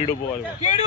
ఈడు పోవాలి. కీడు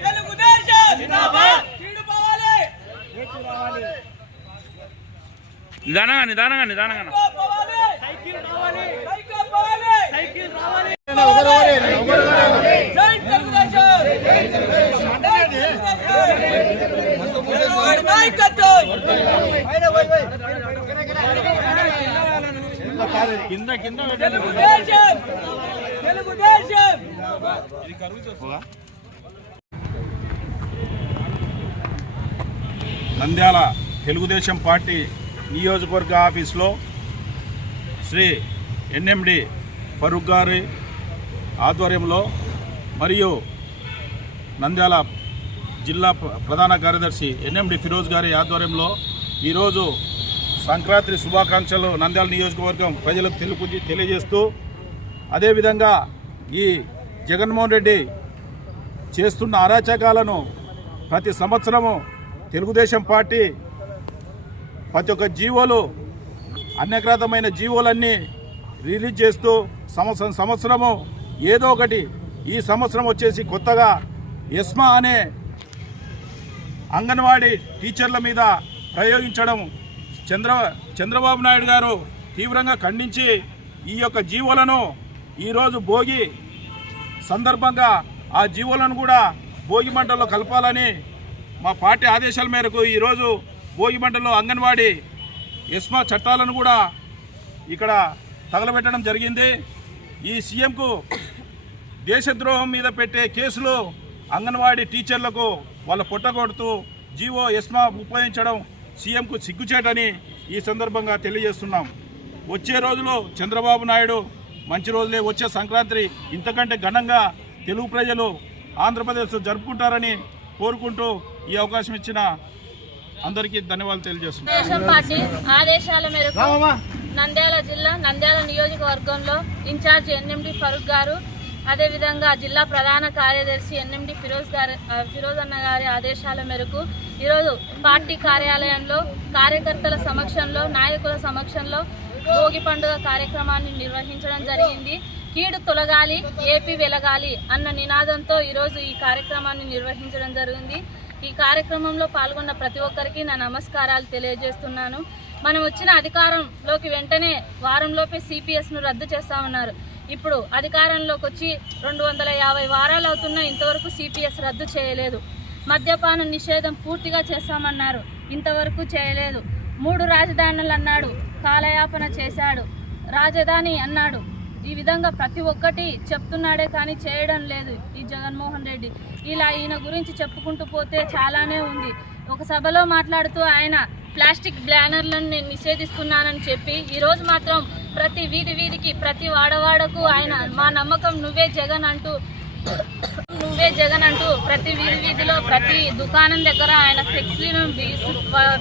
నిదానంగా నిదానంగా నిదానంగా. పోవాలి తెలుగుదేశం తెలుగుదేశం కింద కింద నంద్యాల తెలుగుదేశం పార్టీ నియోజకవర్గ ఆఫీస్లో శ్రీ ఎన్ఎండి ఫరూక్ గారి ఆధ్వర్యంలో మరియు నంద్యాల జిల్లా ప్ర- ప్రధాన కార్యదర్శి ఎన్ఎండి ఫిరోజ్ గారి ఆధ్వర్యంలో ఈరోజు సంక్రాంతి శుభాకాంక్షలు నంద్యాల నియోజకవర్గం ప్రజలకు తెలుపు తెలియజేస్తూ అదేవిధంగా ఈ జగన్మోహన్ రెడ్డి చేస్తున్న అరాచకాలను ప్రతి సంవత్సరము తెలుగుదేశం పార్టీ ప్రతి ఒక్క జీవోలు అన్యక్రాతమైన జీవోలన్నీ రిలీజ్ చేస్తూ సంవత్సరం సంవత్సరము ఏదో ఒకటి ఈ సంవత్సరం వచ్చేసి కొత్తగా ఎస్మా అనే అంగన్వాడీ టీచర్ల మీద ప్రయోగించడం చంద్ర చంద్రబాబు నాయుడు గారు తీవ్రంగా ఖండించి ఈ యొక్క జీవోలను ఈరోజు భోగి సందర్భంగా ఆ జీవోలను కూడా భోగి మంటల్లో కలపాలని మా పార్టీ ఆదేశాల మేరకు ఈరోజు భోగి మంటల్లో అంగన్వాడీ ఎస్మా చట్టాలను కూడా ఇక్కడ తగలబెట్టడం జరిగింది. ఈ సీఎంకు దేశద్రోహం మీద పెట్టే కేసులు అంగన్వాడీ టీచర్లకు వాళ్ళ పొట్టగొడుతూ జీవో ఎస్మా ఉపయోగించడం సీఎంకు సిగ్గుచేటని ఈ సందర్భంగా తెలియజేస్తున్నాం. వచ్చే రోజులు చంద్రబాబు నాయుడు మంచి రోజులే వచ్చే సంక్రాంతి ఇంతకంటే ఘనంగా తెలుగు ప్రజలు ఆంధ్రప్రదేశ్ జరుపుకుంటారని కోరుకుంటూ ఈ అవకాశం ఇచ్చిన అందరికీ ధన్యవాదాలు తెలియజేస్తున్నాం పార్టీ ఆదేశాల మేరకు నంద్యాల జిల్లా నంద్యాల నియోజకవర్గంలో ఇన్ఛార్జ్ ఎన్ఎండి ఫరూక్ గారు అదేవిధంగా జిల్లా ప్రధాన కార్యదర్శి ఎన్ఎండి ఫిరోజ్ గారి ఫిరోజ్ అన్న గారి ఆదేశాల మేరకు ఈరోజు పార్టీ కార్యాలయంలో కార్యకర్తల సమక్షంలో నాయకుల సమక్షంలో భోగి పండుగ కార్యక్రమాన్ని నిర్వహించడం జరిగింది. కీడు తొలగాలి ఏపీ వెలగాలి అన్న నినాదంతో ఈరోజు ఈ కార్యక్రమాన్ని నిర్వహించడం జరిగింది. ఈ కార్యక్రమంలో పాల్గొన్న ప్రతి ఒక్కరికి నా నమస్కారాలు తెలియజేస్తున్నాను. మనం వచ్చిన అధికారంలోకి వెంటనే వారంలోపే సిపిఎస్ను రద్దు చేస్తామన్నారు ఇప్పుడు అధికారంలోకి వచ్చి రెండు వందల యాభై వారాలు అవుతున్నా ఇంతవరకు సిపిఎస్ రద్దు చేయలేదు. మద్యపాన నిషేధం పూర్తిగా చేస్తామన్నారు ఇంతవరకు చేయలేదు. మూడు రాజధానులు అన్నాడు కాలయాపన చేశాడు. రాజధాని అన్నాడు ఈ విధంగా ప్రతి ఒక్కటి చెప్తున్నాడే కానీ చేయడం లేదు ఈ జగన్మోహన్ రెడ్డి. ఇలా ఈయన గురించి చెప్పుకుంటూ పోతే చాలానే ఉంది. ఒక సభలో మాట్లాడుతూ ఆయన ప్లాస్టిక్ బ్యానర్లను నేను నిషేధిస్తున్నానని చెప్పి ఈరోజు మాత్రం ప్రతి వీధి వీధికి ప్రతి వాడవాడకు ఆయన మా నమ్మకం నువ్వే జగన్ అంటూ నువ్వే జగన్ అంటూ ప్రతి వీధి వీధిలో ప్రతి దుకాణం దగ్గర ఆయన ఫ్లెక్సీలను గీసి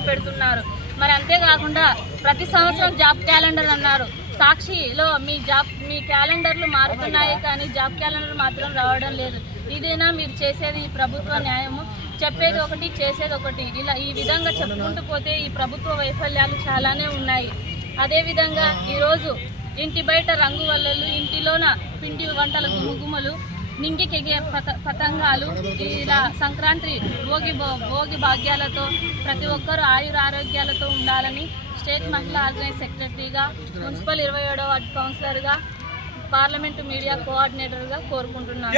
పెడుతున్నారు. మరి అంతేకాకుండా ప్రతి సంవత్సరం జాబ్ క్యాలెండర్ అన్నారు. సాక్షిలో మీ జాబ్ మీ క్యాలెండర్లు మారుతున్నాయి కానీ జాబ్ క్యాలెండర్ మాత్రం రావడం లేదు. ఇదేనా మీరు చేసేది ఈ ప్రభుత్వ న్యాయము? చెప్పేది ఒకటి చేసేది ఒకటి. ఇలా ఈ విధంగా చెప్పుకుంటూ పోతే ఈ ప్రభుత్వ వైఫల్యాలు చాలానే ఉన్నాయి. అదేవిధంగా ఈరోజు ఇంటి బయట రంగు వల్లలు ఇంటిలోన పిండి వంటల గుమగుమలు నింగికెగే పత పతంగాలు ఇలా సంక్రాంతి భోగి భోగి భాగ్యాలతో ప్రతి ఒక్కరూ ఆయురారోగ్యాలతో ఉండాలని స్టేట్ మహిళా ఆర్గనైజ్ సెక్రటరీగా మున్సిపల్ ఇరవై ఏడవ వార్డు కౌన్సిలర్గా పార్లమెంటు మీడియా కోఆర్డినేటర్గా కోరుకుంటున్నాను.